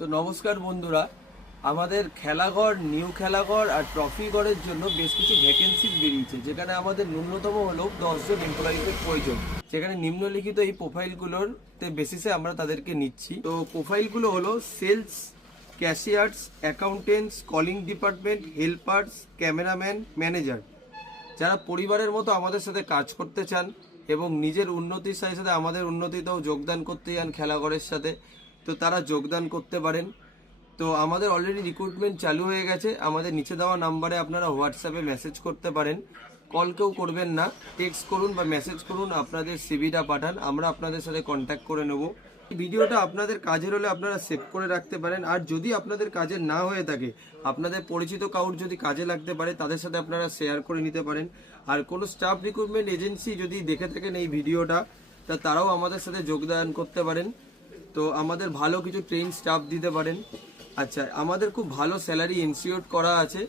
তো নমস্কার বন্ধুরা, আমাদের খেলাঘর, নিউ খেলাঘর আর ট্রফি ঘরের জন্য বেশ কিছু ভ্যাকেন্সিজ বেরিয়েছে, যেখানে আমাদের ন্যূনতম হলেও 10 জন এমপ্লয়িজের প্রয়োজন। সেখানে নিম্নলিখিত এই প্রোফাইলগুলোর বেসিসে আমরা তাদেরকে নিচ্ছি। তো প্রোফাইলগুলো হলো sales, cashiers, accountants, calling department, helpers, cameraman, manager. যারা পরিবারের মতো আমাদের সাথে কাজ করতে চান এবং নিজের উন্নতির সাথে সাথে আমাদের উন্নতিতেও যোগদান করতে চান খেলাঘরের সাথে, তো তারা যোগদান করতে পারেন। তো আমাদের অলরেডি রিক্রুটমেন্ট চালু হয়ে গেছে। আমাদের নিচে দেওয়া নাম্বারে আপনারা হোয়াটসঅ্যাপে মেসেজ করতে পারেন। কল কেউ করবেন না, টেক্সট করুন বা মেসেজ করুন, আপনাদের সিভিটা পাঠান, আমরা আপনাদের সাথে কন্ট্যাক্ট করে নেব। ভিডিওটা আপনাদের কাজের হলে আপনারা সেভ করে রাখতে পারেন। আর যদি আপনাদের কাজের না হয়ে থাকে, আপনাদের পরিচিত কাউর যদি কাজে লাগতে পারে, তাদের সাথে আপনারা শেয়ার করে নিতে পারেন। আর কোনো স্টাফ রিক্রুটমেন্ট এজেন্সি যদি দেখে থাকেন এই ভিডিওটা, তা তারাও আমাদের সাথে যোগদান করতে পারেন। তো আমাদের ভালো কিছু ট্রেন স্টাফ দিতে পারেন। আচ্ছা, আমাদের খুব ভালো স্যালারি ইনসিওর করা আছে।